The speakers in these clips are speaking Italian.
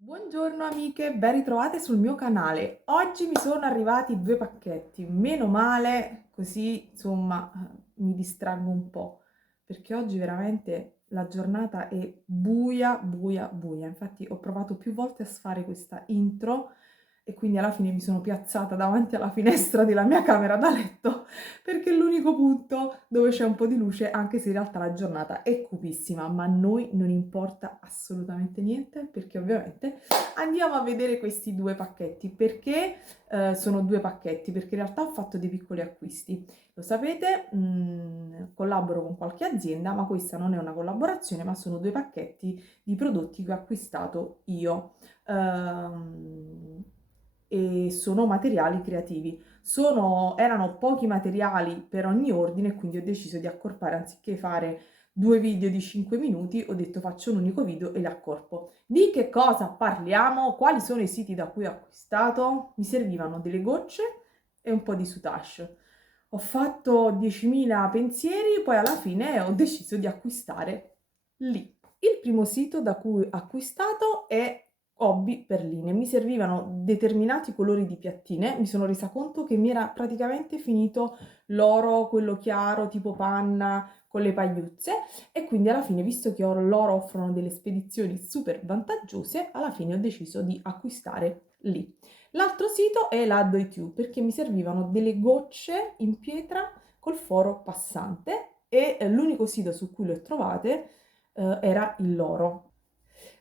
Buongiorno amiche, ben ritrovate sul mio canale. Oggi mi sono arrivati due pacchetti, meno male, così insomma mi distraggo un po', perché oggi veramente la giornata è buia, buia, buia. Infatti ho provato più volte a fare questa intro e quindi alla fine mi sono piazzata davanti alla finestra della mia camera da letto perché è l'unico punto dove c'è un po' di luce, anche se in realtà la giornata è cupissima, ma a noi non importa assolutamente niente perché ovviamente andiamo a vedere questi due pacchetti. Perché sono due pacchetti? Perché in realtà ho fatto dei piccoli acquisti. Lo sapete, collaboro con qualche azienda, ma questa non è una collaborazione, ma sono due pacchetti di prodotti che ho acquistato io. Ehm, e sono materiali creativi. Erano pochi materiali per ogni ordine, quindi ho deciso di accorpare, anziché fare due video di 5 minuti, ho detto faccio un unico video e li accorpo. Di che cosa parliamo? Quali sono i siti da cui ho acquistato? Mi servivano delle gocce e un po' di soutache. Ho fatto 10.000 pensieri, poi alla fine ho deciso di acquistare lì. Il primo sito da cui ho acquistato è Hobby Perline. Mi servivano determinati colori di piattine, mi sono resa conto che mi era praticamente finito l'oro, quello chiaro, tipo panna, con le pagliuzze, e quindi alla fine, visto che loro offrono delle spedizioni super vantaggiose, alla fine ho deciso di acquistare lì. L'altro sito è la Do-It-You, perché mi servivano delle gocce in pietra col foro passante e l'unico sito su cui le ho trovate era il loro.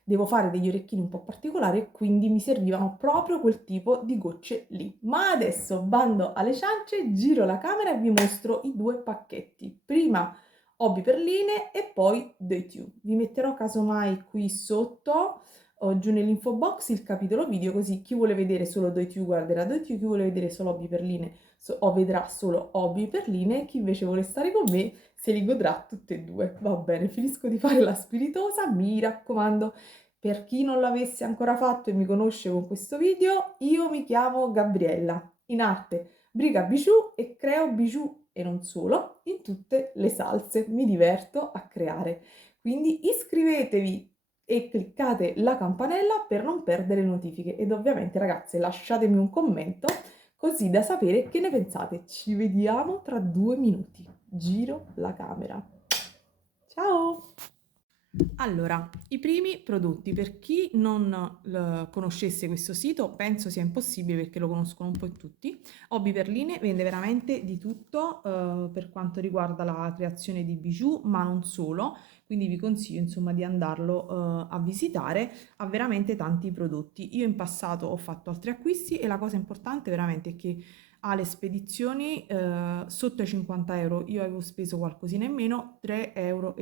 Devo fare degli orecchini un po' particolari, quindi mi servivano proprio quel tipo di gocce lì. Ma adesso bando alle ciance, giro la camera e vi mostro i due pacchetti. Prima Hobby Perline e poi Do-It-You. Vi metterò casomai qui sotto o giù nell'info box il capitolo video, così chi vuole vedere solo Do-It-You guarderà Do-It-You, chi vuole vedere solo Hobby Perline o vedrà solo Hobby Perline, chi invece vuole stare con me se li godrà tutte e due. Va bene, finisco di fare la spiritosa, mi raccomando. Per chi non l'avesse ancora fatto e mi conosce con questo video, io mi chiamo Gabriella, in arte Briga Bijou, e creo bijou e non solo, in tutte le salse. Mi diverto a creare. Quindi iscrivetevi e cliccate la campanella per non perdere notifiche. Ed ovviamente, ragazze, lasciatemi un commento così da sapere che ne pensate. Ci vediamo tra 2 minuti. Giro la camera. Ciao! Allora, i primi prodotti, per chi non conoscesse questo sito, penso sia impossibile perché lo conoscono un po' tutti. Hobby Perline vende veramente di tutto per quanto riguarda la creazione di bijou, ma non solo, quindi vi consiglio insomma di andarlo a visitare, ha veramente tanti prodotti. Io in passato ho fatto altri acquisti e la cosa importante veramente è che ha le spedizioni sotto i 50 euro. Io avevo speso qualcosina in meno, 3,50 euro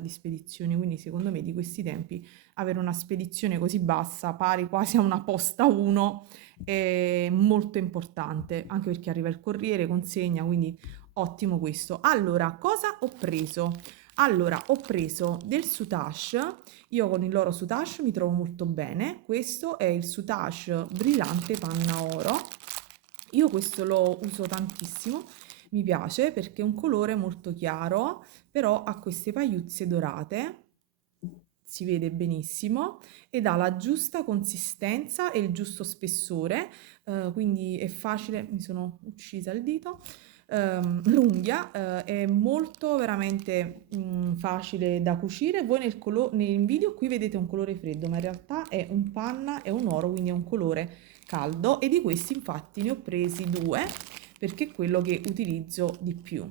di spedizioni, quindi secondo me di questi tempi avere una spedizione così bassa, pari quasi a una posta 1, è molto importante, anche perché arriva il corriere, consegna, quindi ottimo questo. Allora, cosa ho preso? Allora, ho preso del soutache. Io con il loro soutache mi trovo molto bene. Questo è il soutache brillante panna oro. Io questo lo uso tantissimo, mi piace perché è un colore molto chiaro, però ha queste pagliuzze dorate, si vede benissimo, ed ha la giusta consistenza e il giusto spessore, quindi è facile, mi sono uccisa il dito, l'unghia, è molto veramente facile da cucire. Voi nel video qui vedete un colore freddo, ma in realtà è un panna, è un oro, quindi è un colore caldo, e di questi infatti ne ho presi due perché è quello che utilizzo di più.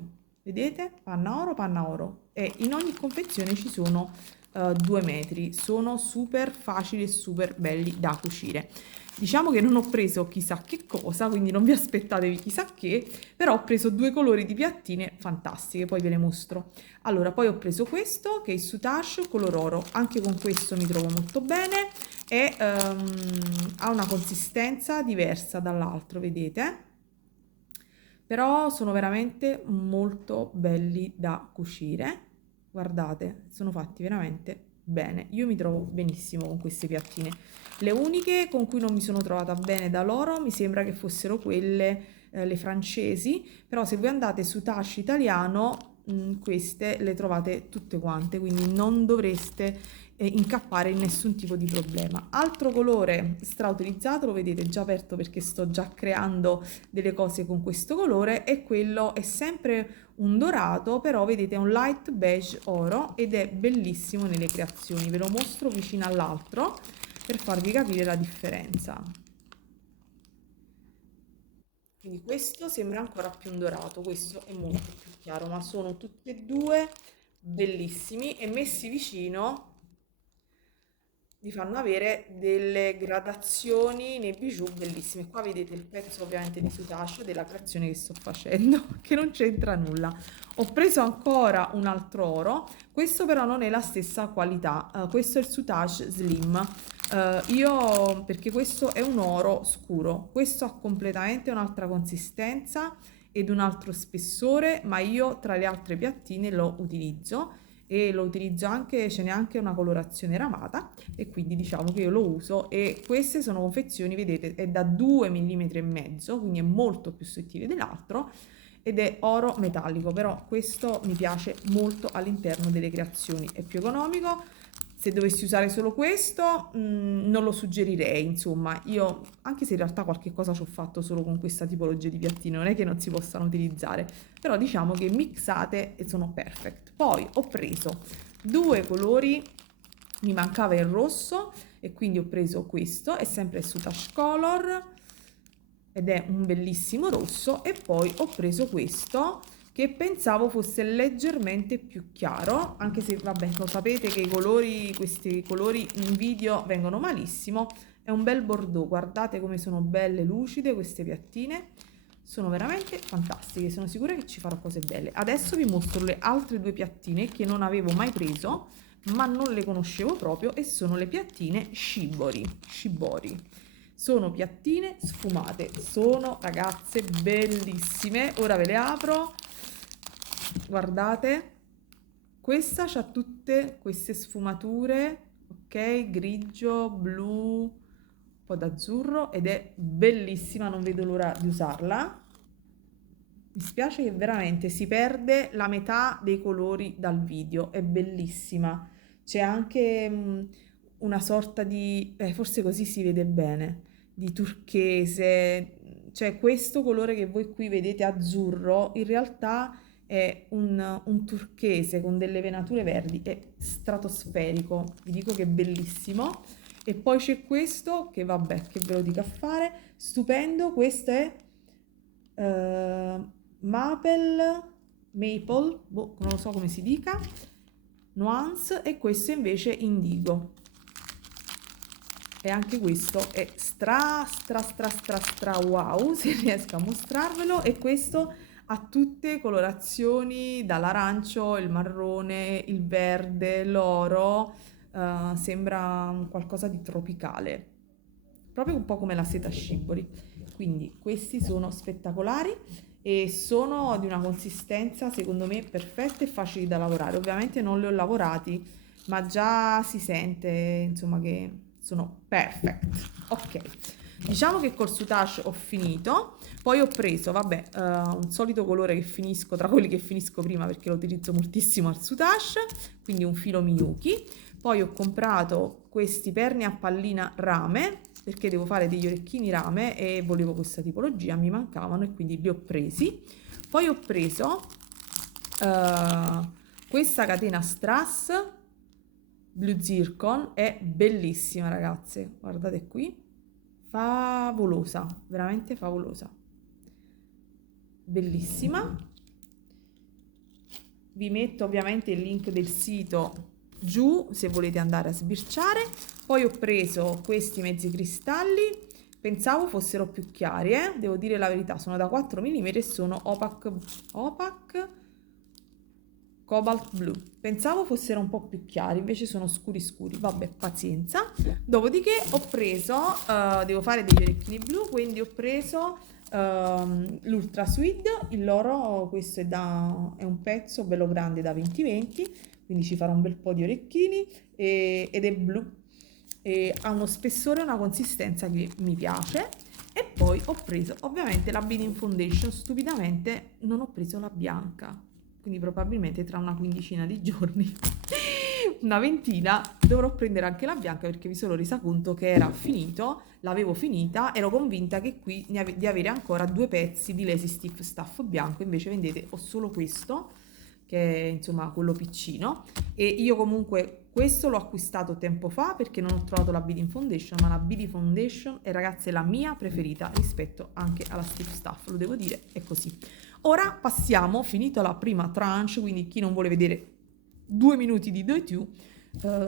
Vedete? Panna oro, e in ogni confezione ci sono 2 metri, sono super facili e super belli da cucire. Diciamo che non ho preso chissà che cosa, quindi non vi aspettatevi chissà che, però ho preso due colori di piattine fantastiche, poi ve le mostro. Allora, poi ho preso questo che è il Soutache color oro, anche con questo mi trovo molto bene e ha una consistenza diversa dall'altro, vedete? Però sono veramente molto belli da cucire. Guardate, sono fatti veramente bene. Io mi trovo benissimo con queste piattine. Le uniche con cui non mi sono trovata bene da loro mi sembra che fossero quelle, le francesi, però se voi andate su Tash italiano, queste le trovate tutte quante, quindi non dovreste incappare in nessun tipo di problema. Altro colore strautilizzato, lo vedete già aperto perché sto già creando delle cose con questo colore, e quello è sempre un dorato, però vedete è un light beige oro ed è bellissimo nelle creazioni. Ve lo mostro vicino all'altro per farvi capire la differenza. Quindi questo sembra ancora più un dorato, questo è molto più chiaro, ma sono tutti e due bellissimi e messi vicino vi fanno avere delle gradazioni nei bijou bellissime. Qua vedete il pezzo ovviamente di soutache della creazione che sto facendo, che non c'entra nulla. Ho preso ancora un altro oro, questo però non è la stessa qualità, questo è il soutache slim. Io perché questo è un oro scuro, questo ha completamente un'altra consistenza ed un altro spessore, ma io tra le altre piattine lo utilizzo e lo utilizzo anche, ce n'è anche una colorazione ramata e quindi diciamo che io lo uso. E queste sono confezioni, vedete, è da 2,5 mm, quindi è molto più sottile dell'altro ed è oro metallico, però questo mi piace molto all'interno delle creazioni, è più economico. Se dovessi usare solo questo, non lo suggerirei, insomma, io, anche se in realtà qualche cosa ci ho fatto solo con questa tipologia di piattine, non è che non si possano utilizzare, però diciamo che mixate e sono perfect. Poi ho preso due colori, mi mancava il rosso e quindi ho preso questo, è sempre Soutache Color ed è un bellissimo rosso, e poi ho preso questo che pensavo fosse leggermente più chiaro, anche se vabbè lo sapete che i colori, questi colori in video vengono malissimo. È un bel bordeaux, guardate come sono belle lucide queste piattine, sono veramente fantastiche, sono sicura che ci farò cose belle. Adesso vi mostro le altre due piattine che non avevo mai preso ma non le conoscevo proprio, e sono le piattine Shibori. Sono piattine sfumate, sono ragazze bellissime. Ora ve le apro, guardate, questa c'ha tutte queste sfumature, ok, grigio, blu, un po' d'azzurro, ed è bellissima, non vedo l'ora di usarla. Mi spiace che veramente si perde la metà dei colori dal video, è bellissima. C'è anche una sorta di, forse così si vede bene, di turchese. Cioè questo colore che voi qui vedete azzurro, in realtà è un turchese con delle venature verdi, è stratosferico, vi dico che è bellissimo. E poi c'è questo, che vabbè, che ve lo dico a fare, stupendo, questo è maple, boh, non lo so come si dica, nuance, e questo invece indigo. E anche questo è stra wow, se riesco a mostrarvelo. E questo ha tutte colorazioni, dall'arancio, il marrone, il verde, l'oro, sembra qualcosa di tropicale, proprio un po' come la seta Shibori. Quindi questi sono spettacolari e sono di una consistenza secondo me perfetta e facili da lavorare. Ovviamente non li ho lavorati, ma già si sente insomma che sono perfect. Ok, diciamo che col soutache ho finito. Poi ho preso, vabbè, un solito colore che finisco tra quelli che finisco prima perché lo utilizzo moltissimo al soutache, quindi un filo Miyuki. Poi ho comprato questi perni a pallina rame perché devo fare degli orecchini rame e volevo questa tipologia, mi mancavano e quindi li ho presi. Poi ho preso questa catena strass Blue Zircon, è bellissima ragazze, guardate qui, favolosa, veramente favolosa, bellissima. Vi metto ovviamente il link del sito giù se volete andare a sbirciare. Poi ho preso questi mezzi cristalli, pensavo fossero più chiari, devo dire la verità, sono da 4 mm e sono opaque cobalt blu, pensavo fossero un po' più chiari, invece sono scuri scuri, vabbè, pazienza. Dopodiché ho preso, devo fare degli orecchini blu, quindi ho preso l'Ultra Sweet, il loro, questo è un pezzo bello grande da 20-20, quindi ci farò un bel po' di orecchini, ed è blu, e ha uno spessore e una consistenza che mi piace. E poi ho preso ovviamente la Beading Foundation, stupidamente non ho preso la bianca, quindi probabilmente tra una quindicina di giorni una ventina, dovrò prendere anche la bianca perché mi sono resa conto che era finito, l'avevo finita, ero convinta che qui di avere ancora 2 pezzi di Lazy Stiff Stuff bianco, invece vedete ho solo questo, che è insomma quello piccino, e io comunque questo l'ho acquistato tempo fa perché non ho trovato la BD Foundation, ma la BD Foundation è, ragazze, la mia preferita rispetto anche alla Stiff Stuff, lo devo dire, è così. Ora passiamo, finito la prima tranche, quindi chi non vuole vedere 2 minuti di 2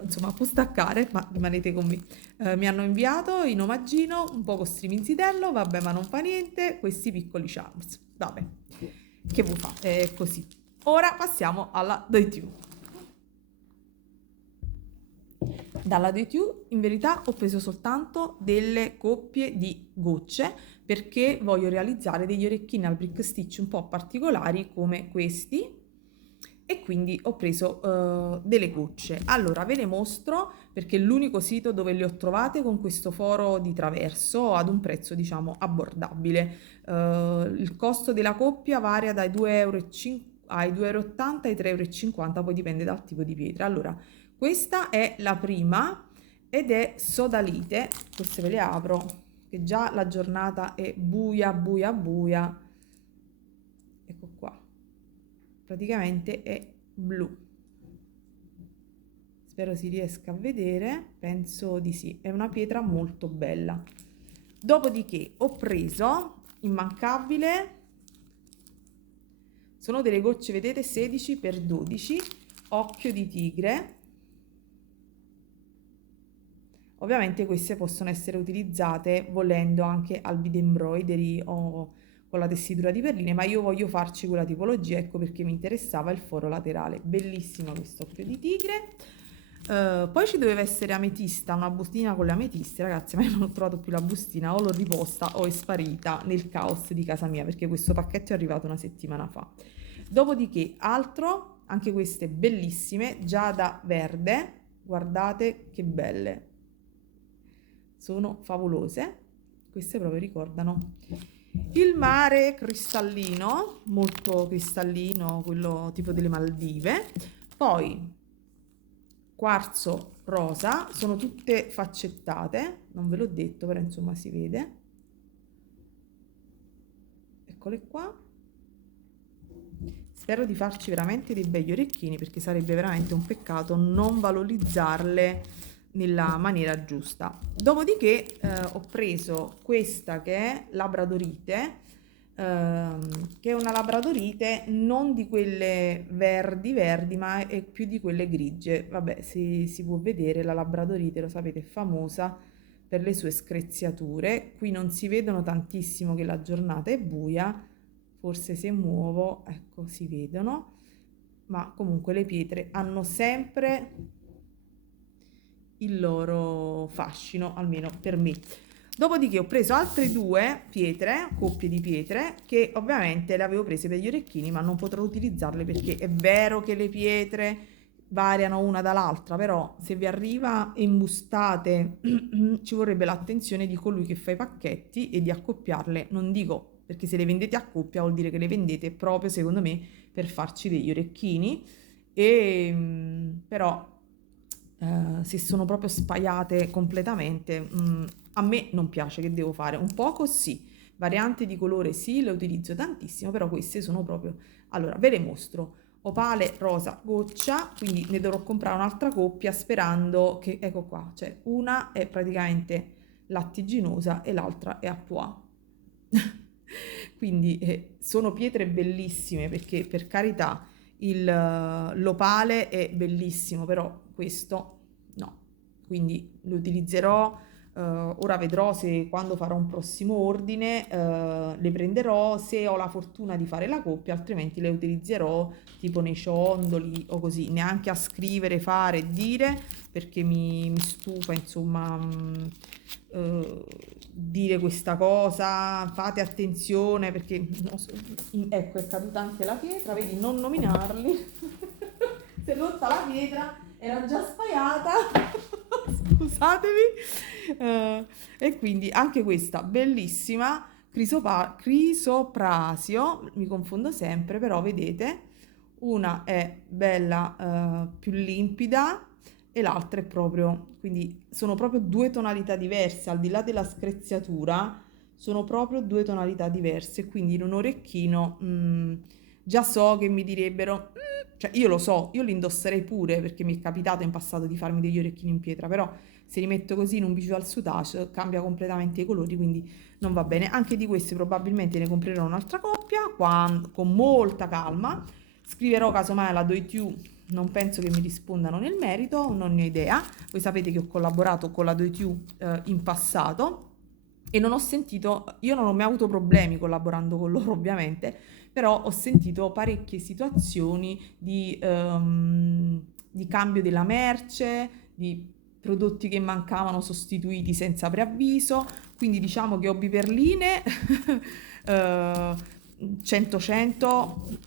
insomma può staccare, ma rimanete con me. Mi hanno inviato in omaggino un poco streaminzitello, vabbè, ma non fa niente, questi piccoli charms, vabbè, che vuoi fa, è così. Ora passiamo alla 2. Dalla 2 in verità ho preso soltanto delle coppie di gocce perché voglio realizzare degli orecchini al brick stitch un po' particolari come questi, e quindi ho preso delle gocce. Allora ve le mostro perché è l'unico sito dove le ho trovate con questo foro di traverso ad un prezzo diciamo abbordabile. Il costo della coppia varia dai 2,50 ai 2,80 ai 3,50 poi dipende dal tipo di pietra. Allora questa è la prima ed è sodalite, queste ve le apro che già la giornata è buia buia buia, ecco qua, praticamente è blu, spero si riesca a vedere, penso di sì, è una pietra molto bella. Dopodiché ho preso, immancabile, sono delle gocce, vedete, 16x12, occhio di tigre. Ovviamente queste possono essere utilizzate volendo anche al bead embroidery o con la tessitura di perline, ma io voglio farci quella tipologia, ecco perché mi interessava il foro laterale. Bellissimo questo occhio di tigre. Poi ci doveva essere ametista, una bustina con le ametiste, ragazzi, ma io non ho trovato più la bustina, o l'ho riposta o è sparita nel caos di casa mia perché questo pacchetto è arrivato una settimana fa. Dopodiché altro, anche queste bellissime, giada verde, guardate che belle, sono favolose, queste proprio ricordano il mare cristallino, molto cristallino, quello tipo delle Maldive. Poi quarzo rosa, sono tutte faccettate, non ve l'ho detto però insomma si vede, eccole qua. Spero di farci veramente dei begli orecchini perché sarebbe veramente un peccato non valorizzarle nella maniera giusta. Dopodiché ho preso questa che è labradorite, che è una labradorite non di quelle verdi ma è più di quelle grigie. Vabbè, si può vedere, la labradorite, lo sapete, è famosa per le sue screziature. Qui non si vedono tantissimo che la giornata è buia, forse se muovo, ecco, si vedono, ma comunque le pietre hanno sempre il loro fascino, almeno per me. Dopodiché ho preso altre 2 pietre, coppie di pietre, che ovviamente le avevo prese per gli orecchini, ma non potrò utilizzarle perché è vero che le pietre variano una dall'altra, però se vi arriva imbustate ci vorrebbe l'attenzione di colui che fa i pacchetti e di accoppiarle, non dico perché se le vendete a coppia vuol dire che le vendete proprio secondo me per farci degli orecchini, e però se sono proprio spaiate completamente a me non piace. Che devo fare? Un poco sì, varianti di colore sì, le utilizzo tantissimo, però queste sono proprio, allora ve le mostro, opale rosa goccia, quindi ne dovrò comprare un'altra coppia sperando che, ecco qua, cioè una è praticamente lattiginosa e l'altra è a pois. Quindi sono pietre bellissime perché per carità l'opale è bellissimo, però questo no, quindi lo utilizzerò. Ora vedrò se quando farò un prossimo ordine le prenderò se ho la fortuna di fare la coppia, altrimenti le utilizzerò tipo nei ciondoli o così, neanche a scrivere, fare e dire perché mi stufa insomma dire questa cosa, fate attenzione perché ecco è caduta anche la pietra, vedi, non nominarli. Si è rotta la pietra, era già spaiata. Scusatemi. E quindi anche questa bellissima crisoprasio, mi confondo sempre, però vedete una è bella più limpida e l'altra è proprio, quindi sono proprio due tonalità diverse, al di là della screziatura, sono proprio due tonalità diverse, quindi in un orecchino già so che mi direbbero, cioè io lo so, io li indosserei pure perché mi è capitato in passato di farmi degli orecchini in pietra, però se li metto così in un visual sutage cambia completamente i colori, quindi non va bene. Anche di queste probabilmente ne comprerò un'altra coppia con molta calma. Scriverò casomai alla Do It You, non penso che mi rispondano nel merito, non ne ho idea. Voi sapete che ho collaborato con la Do It You in passato e non ho sentito, io non ho mai avuto problemi collaborando con loro ovviamente, però ho sentito parecchie situazioni di cambio della merce, di prodotti che mancavano sostituiti senza preavviso, quindi diciamo che hobby perline 100-100,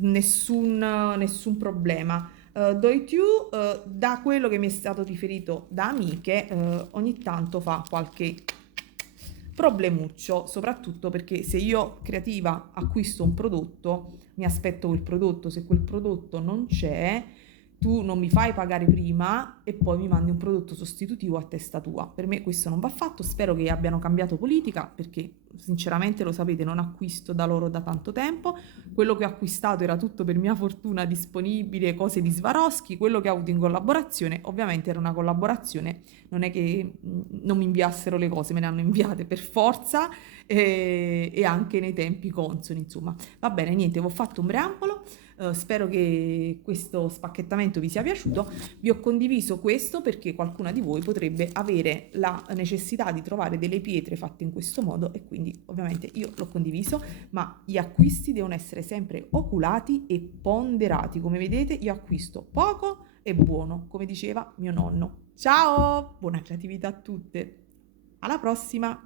nessun problema. Do It You, da quello che mi è stato riferito da amiche, ogni tanto fa qualche problemuccio, soprattutto perché se io creativa acquisto un prodotto, mi aspetto quel prodotto, se quel prodotto non c'è, tu non mi fai pagare prima e poi mi mandi un prodotto sostitutivo a testa tua. Per me questo non va fatto, spero che abbiano cambiato politica perché sinceramente lo sapete, non acquisto da loro da tanto tempo. Quello che ho acquistato era tutto per mia fortuna disponibile, cose di Swarovski, quello che ho avuto in collaborazione, ovviamente era una collaborazione, non è che non mi inviassero le cose, me le hanno inviate per forza e anche nei tempi consoni, insomma. Va bene, niente, vi ho fatto un preambolo. Spero che questo spacchettamento vi sia piaciuto. Vi ho condiviso questo perché qualcuna di voi potrebbe avere la necessità di trovare delle pietre fatte in questo modo e quindi ovviamente io l'ho condiviso, ma gli acquisti devono essere sempre oculati e ponderati. Come vedete io acquisto poco e buono, come diceva mio nonno. Ciao, buona creatività a tutte, alla prossima!